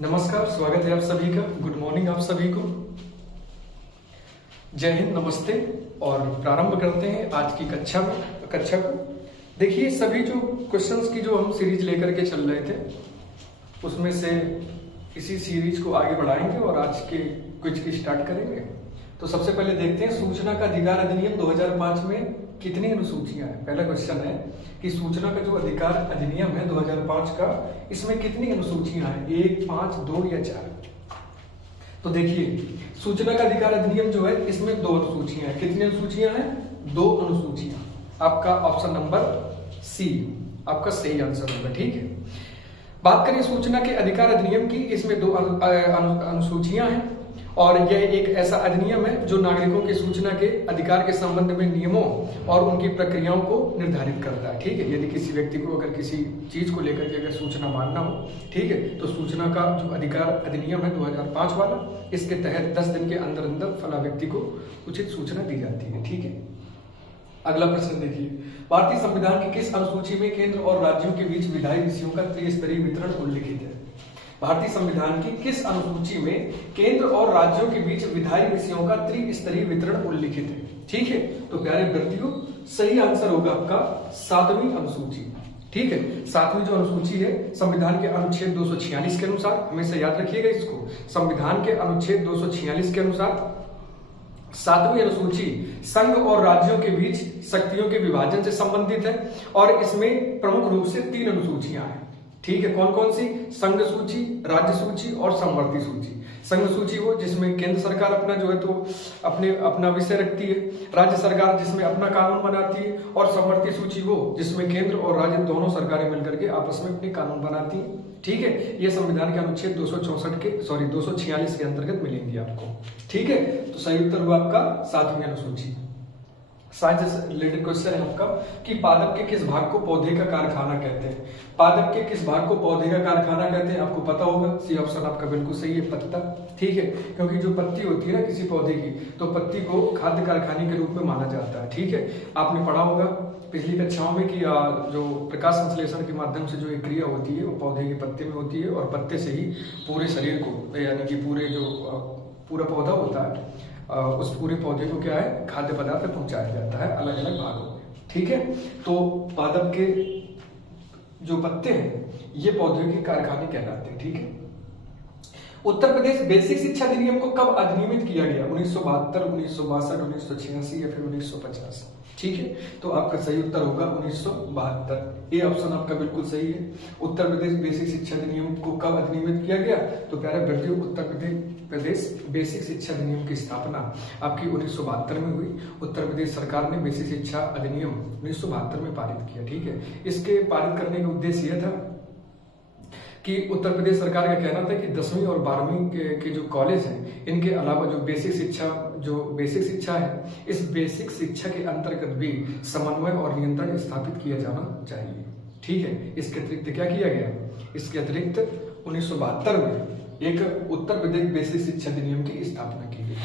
नमस्कार, स्वागत है आप सभी का। गुड मॉर्निंग आप सभी को। जय हिंद, नमस्ते। और प्रारंभ करते हैं आज की कक्षा को। देखिए, सभी जो क्वेश्चंस की जो हम सीरीज लेकर के चल रहे थे उसमें से इसी सीरीज को आगे बढ़ाएंगे और आज के क्विज की स्टार्ट करेंगे। तो सबसे पहले देखते हैं सूचना का अधिकार अधिनियम 2005 में कितनी अनुसूचियां हैं। पहला क्वेश्चन है कि सूचना का जो अधिकार अधिनियम है 2005 का, इसमें कितनी अनुसूचियां हैं, 1, 5, 2 या 4। तो देखिए, सूचना का अधिकार अधिनियम जो है इसमें 2 अनुसूचियां हैं। कितनी अनुसूचियां हैं? 2 अनुसूचियां। आपका ऑप्शन नंबर सी आपका सही आंसर होगा। ठीक है, बात करें सूचना के अधिकार अधिनियम की, इसमें 2 अनुसूचियां हैं और यह एक ऐसा अधिनियम है जो नागरिकों की सूचना के अधिकार के संबंध में नियमों और उनकी प्रक्रियाओं को निर्धारित करता है। ठीक है, यदि किसी व्यक्ति को अगर किसी चीज को लेकर के अगर सूचना मांगना हो, ठीक है, तो सूचना का जो अधिकार अधिनियम है 2005 वाला, इसके तहत 10 दिन के अंदर अंदर फला व्यक्ति को उचित सूचना दी जाती है। ठीक है, अगला प्रश्न देखिए, भारतीय संविधान की किस अनुसूची में केंद्र और राज्यों के बीच विधायी विषयों का त्रिस्तरीय वितरण उल्लिखित है? भारतीय संविधान की किस अनुसूची में केंद्र और राज्यों के बीच विधायी विषयों का त्रिस्तरीय वितरण उल्लिखित है? ठीक है, तो प्यारे विद्यार्थियों, सही आंसर होगा आपका 7वीं अनुसूची। ठीक है, 7वीं जो अनुसूची है संविधान के अनुच्छेद 246 के अनुसार, हमेशा याद रखिएगा इसको, संविधान के अनुच्छेद 246 के अनुसार 7वीं अनुसूची संघ और राज्यों के बीच शक्तियों के विभाजन से संबंधित है और इसमें प्रमुख रूप से 3 अनुसूचियां हैं। ठीक है, कौन कौन सी? संघ सूची, राज्य सूची और समवर्ती सूची। संघ सूची वो जिसमें केंद्र सरकार अपना जो है तो अपना विषय रखती है, राज्य सरकार जिसमें अपना कानून बनाती है, और समवर्ती सूची वो जिसमें केंद्र और राज्य दोनों सरकारें मिलकर के आपस में अपने कानून बनाती हैं। ठीक है, ये संविधान के अनुच्छेद 246 के अंतर्गत मिलेंगी आपको। ठीक है, तो सही उत्तर हुआ आपका 7वीं अनुसूची। साइंस से रिलेटेड क्वेश्चन है आपका कि पादप के किस भाग को पौधे का कारखाना कहते हैं? पादप के किस भाग को पौधे का कारखाना कहते हैं? आपको पता होगा, सी ऑप्शन आपका बिल्कुल सही है, पत्ता। ठीक है, क्योंकि जो पत्ती होती है ना किसी पौधे की, तो पत्ती को खाद्य कारखाने के रूप में माना जाता है। ठीक है, आपने पढ़ा होगा पिछली कक्षाओं में कि जो प्रकाश संश्लेषण के माध्यम से जो एक क्रिया होती है वो पौधे के पत्ते में होती है और पत्ते से ही पूरे शरीर को, यानी कि पूरा पौधा होता है, उस पूरे पौधे को क्या है, खाद्य पदार्थ पहुंचाया जाता है अलग अलग भागों में। ठीक है, तो पादप के जो पत्ते हैं ये पौधे के कारखाने कहलाते हैं। ठीक है, उत्तर प्रदेश बेसिक शिक्षा अधिनियम को कब अधिनियमित किया गया? 1972, 1962, 1986 या फिर 1950? ठीक है, तो आपका सही उत्तर होगा 1972। ये ऑप्शन आपका बिल्कुल सही है। उत्तर प्रदेश बेसिक शिक्षा अधिनियम को कब अधिनियमित किया गया? तो प्यारे विद्यार्थियों, उत्तर प्रदेश बेसिक शिक्षा अधिनियम की स्थापना आपकी 1972 में हुई। उत्तर प्रदेश सरकार ने बेसिक शिक्षा अधिनियम 1972 में पारित किया। ठीक है, इसके पारित करने का उद्देश्य यह था कि उत्तर प्रदेश सरकार का कहना था कि 10वीं और 12वीं के जो कॉलेज हैं, इनके अलावा जो बेसिक शिक्षा है, इस बेसिक शिक्षा के अंतर्गत भी समन्वय और नियंत्रण स्थापित किया जाना चाहिए। ठीक है, इसके अतिरिक्त क्या किया गया? इसके अतिरिक्त 1972 में एक उत्तर प्रदेश बेसिक शिक्षा अधिनियम की स्थापना की गई।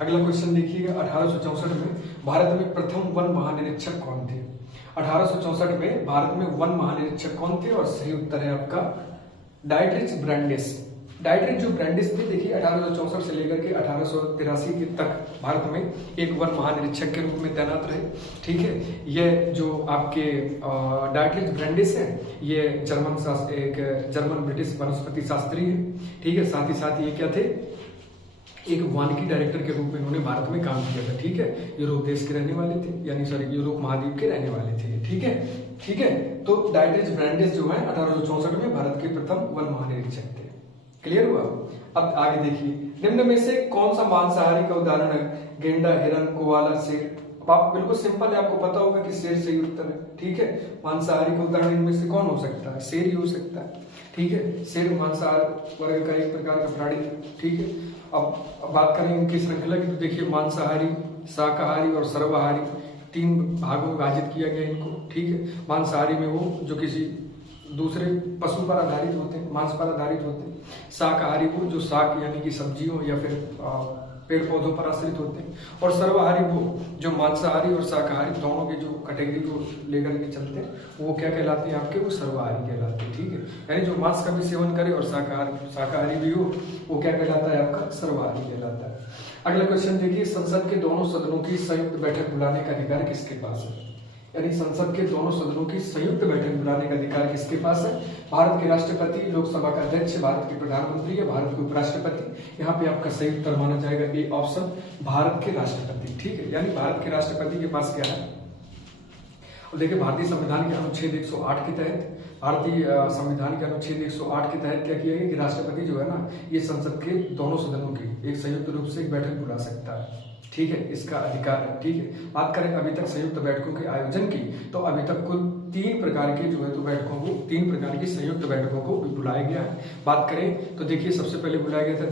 अगला क्वेश्चन देखिएगा, 1864 में भारत में प्रथम वन महानिरीक्षक कौन थे? 1864 में भारत में वन महानिरीक्षक कौन थे? और सही उत्तर है आपका डाइटरिच ब्रैंडिस। डाइटरिच जो ब्रैंडिस थे, देखिए 1864 से लेकर के 1883 तक भारत में एक वन महानिरीक्षक के रूप में तैनात रहे। ठीक है, ये जो आपके डाइटरिच ब्रैंडिस है, ये एक जर्मन ब्रिटिश वनस्पति शास्त्री है। ठीक है, साथ ही साथ ये क्या थे, एक वानिकी डायरेक्टर के रूप में इन्होंने भारत में काम किया था। ठीक है, यूरोप देश के रहने वाले थे, यानी सॉरी यूरोप महाद्वीप के रहने वाले थे। ठीक है, तो डाइटरिच ब्रैंडिस जो है 1864 में भारत के प्रथम वन महानिरीक्षक थे। क्लियर हुआ? अब आगे देखिए, निम्न में से कौन सा मांसाहारी का उदाहरण है? गेंडा, हिरन, कोआला, शेर। अब आप बिल्कुल सिंपल है, आपको पता होगा कि शेर सही उत्तर है। ठीक है, मांसाहारी का उदाहरण इनमें से कौन हो सकता है? शेर ही हो सकता है। ठीक है, शेर मांसाहार वर्ग का एक प्रकार का प्राणी है। ठीक है, अब बात करें इनकी श्रृंखला की, तो देखिए मांसाहारी, शाकाहारी और सर्वाहारी 3 भागों में विभाजित किया गया इनको। ठीक है, मांसाहारी में वो जो किसी दूसरे पशु पर आधारित होते हैं, मांस पर आधारित होते हैं। शाकाहारी को जो शाक यानी कि सब्जियों या फिर पेड़ पौधों पर आश्रित होते हैं। और सर्वाहारी वो जो मांसाहारी और शाकाहारी दोनों की जो कैटेगरी को लेकर के चलते हैं, वो क्या कहलाते हैं आपके, वो सर्वाहारी कहलाते हैं। ठीक है, यानी जो मांस का भी सेवन करे और शाकाहारी भी हो, वो क्या कहलाता है आपका, सर्वाहारी कहलाता है। अगला क्वेश्चन देखिए, संसद के दोनों सदनों की संयुक्त बैठक बुलाने का अधिकार किसके पास है? यानी संसद के दोनों सदनों की संयुक्त बैठक बुलाने का अधिकार किसके पास है? भारत के राष्ट्रपति, लोकसभा का अध्यक्ष, भारत के प्रधानमंत्री या भारत के उपराष्ट्रपति। यहाँ पे आपका सही उत्तर माना जाएगा ए ऑप्शन, भारत के राष्ट्रपति। ठीक है, यानी भारत के राष्ट्रपति के पास क्या है। और देखिए, भारतीय संविधान के अनुच्छेद 108 के तहत, भारतीय संविधान के अनुच्छेद 108 के तहत क्या किया गया कि राष्ट्रपति जो है ना, ये संसद के दोनों सदनों की एक संयुक्त रूप से एक बैठक बुला सकता है। ठीक है, इसका अधिकार है। ठीक है, बात करें अभी तक संयुक्त बैठकों के आयोजन की, तो अभी तक कुल 3 प्रकार के जो है तो बैठकों को, 3 प्रकार की संयुक्त बैठकों को बुलाया गया है। बात करें तो देखिए, सबसे पहले बुलाया गया था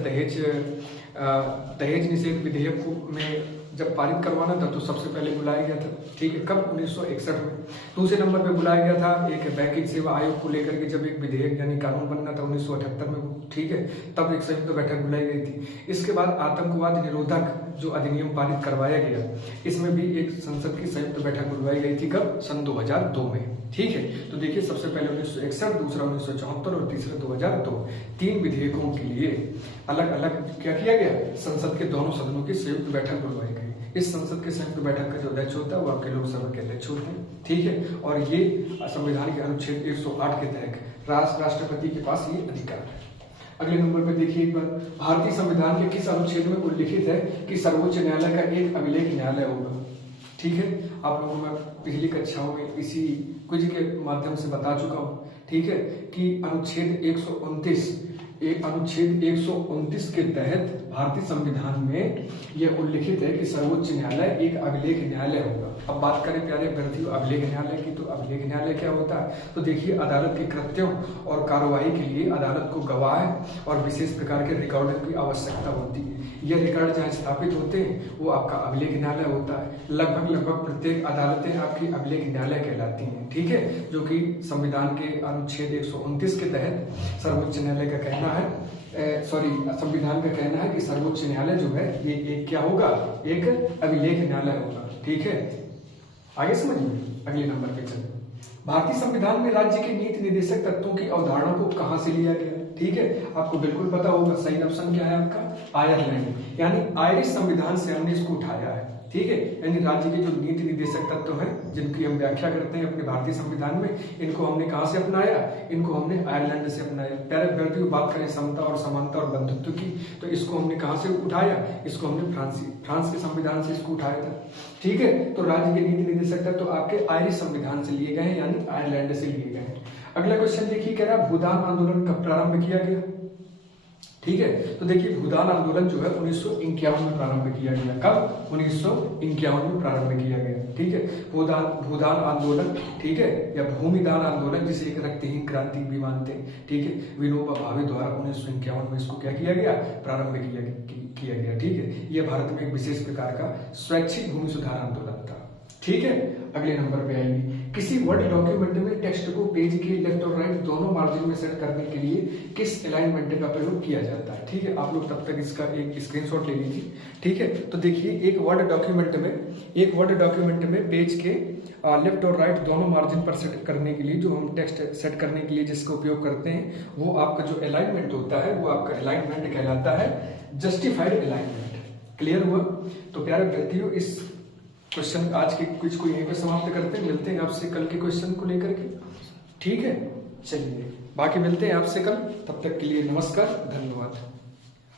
दहेज निषेध विधेयक को में जब पारित करवाना था तो सबसे पहले बुलाया गया था। ठीक है, कब, 1961 में। दूसरे नंबर पे बुलाया गया था एक बैंकिंग सेवा आयोग को लेकर के, जब एक विधेयक यानी कानून बनना था 1978 में। ठीक है, तब एक संयुक्त बैठक बुलाई गई थी। इसके बाद आतंकवाद निरोधक जो अधिनियम पारित करवाया गया, इसमें भी एक संसद की संयुक्त बैठक बुलवाई गई थी। कब, सन 2002 में। ठीक है, तो देखिए, सबसे पहले 1961, दूसरा 1974 और तीसरा 2002, 3 विधेयकों के लिए अलग अलग क्या किया गया, संसद के दोनों सदनों की संयुक्त बैठक बुलवाई गई। इस संसद के संयुक्त बैठक का जो अध्यक्ष होता है वो आपके लोकसभा के अध्यक्ष होते हैं। ठीक है, और ये संविधान के अनुच्छेद 108 के तहत राष्ट्रपति के पास ये अधिकार है। अगले नंबर पे देखिए एक बार, भारतीय संविधान के किस अनुच्छेद में उल्लिखित है कि सर्वोच्च न्यायालय का एक अभिलेख न्यायालय होगा? ठीक है, आप लोगों को मैं पिछली कक्षाओं में इसी क्विज के माध्यम से बता चुका हूँ। ठीक है, कि अनुच्छेद 129 के तहत भारतीय संविधान में यह उल्लिखित है कि सर्वोच्च न्यायालय एक अभिलेख न्यायालय होगा। अब बात करें प्यारे अभ्यर्थियों अभिलेख न्यायालय की, तो अभिलेख न्यायालय क्या होता है? तो देखिए, अदालत के कृत्यों और कार्यवाही के लिए अदालत को गवाह और विशेष प्रकार के रिकॉर्ड की आवश्यकता होती है। यह रिकॉर्ड जहाँ स्थापित होते हैं वो आपका अभिलेख न्यायालय होता है। लगभग प्रत्येक अदालतें आपकी अभिलेख न्यायालय कहलाती हैं। ठीक है, जो कि संविधान के अनुच्छेद 129 के तहत सर्वोच्च न्यायालय का कहना है, संविधान का कहना है कि सर्वोच्च न्यायालय जो है ये एक क्या होगा, एक अभिलेख न्यायालय होगा। ठीक है, आगे समझिए। अगले नंबर पे चलिए, भारतीय संविधान में राज्य के नीति निर्देशक तत्वों की अवधारणा को कहां से लिया गया? ठीक है, आपको बिल्कुल पता होगा, सही ऑप्शन क्या है आपका, आयरलैंड, यानी आयरिश संविधान से हमने इसको उठाया है। ठीक है, यानी राज्य के जो नीति निर्देशक तत्व हैं जिनकी हम व्याख्या करते हैं अपने भारतीय संविधान में, इनको हमने कहां से अपनाया, इनको हमने आयरलैंड से अपनाया। प्यारे अभ्यर्थियों, बात करें समता और समानता और बंधुत्व की, तो इसको हमने कहां से उठाया, इसको हमने फ्रांस के संविधान से इसको उठाया था। ठीक है, तो राज्य के नीति निर्देशक तत्व तो आपके आयरिश संविधान से लिए गए हैं, यानी आयरलैंड से लिए गए हैं। अगला क्वेश्चन देखिए, कह रहा भूदान आंदोलन कब प्रारंभ किया गया? ठीक है, तो देखिए, भूदान आंदोलन जो है 1951 में प्रारंभ किया गया। कब? 1951 में प्रारंभ किया गया। ठीक है, भूदान आंदोलन, ठीक है, या भूमिदान आंदोलन, जिसे एक रक्तहीन क्रांति भी मानते हैं। ठीक है, विनोबा भावे द्वारा 1951 में इसको क्या किया गया, प्रारंभ किया गया। ठीक है, यह भारत में एक विशेष प्रकार का स्वैच्छिक भूमि सुधार आंदोलन था। ठीक है, अगले नंबर पे आएंगे, किसी वर्ड डॉक्यूमेंट में टेक्स्ट को पेज के लेफ्ट और राइट दोनों मार्जिन में सेट करने के लिए किस अलाइनमेंट का प्रयोग किया जाता है? ठीक है, आप लोग तब तक इसका एक स्क्रीनशॉट ले लीजिए। ठीक है, तो देखिए, एक वर्ड डॉक्यूमेंट में पेज के लेफ्ट और राइट दोनों मार्जिन पर सेट करने के लिए, जो हम टेक्स्ट सेट करने के लिए जिसका उपयोग करते हैं, वो आपका जो अलाइनमेंट होता है वो आपका अलाइनमेंट कहलाता है जस्टिफाइड अलाइनमेंट। क्लियर हुआ? तो प्यारे विद्यार्थियों, इस क्वेश्चन आज के क्विज को यहीं पे समाप्त करते हैं। मिलते हैं आपसे कल के क्वेश्चन को लेकर के। ठीक है, चलिए, बाकी मिलते हैं आपसे कल। तब तक के लिए नमस्कार, धन्यवाद।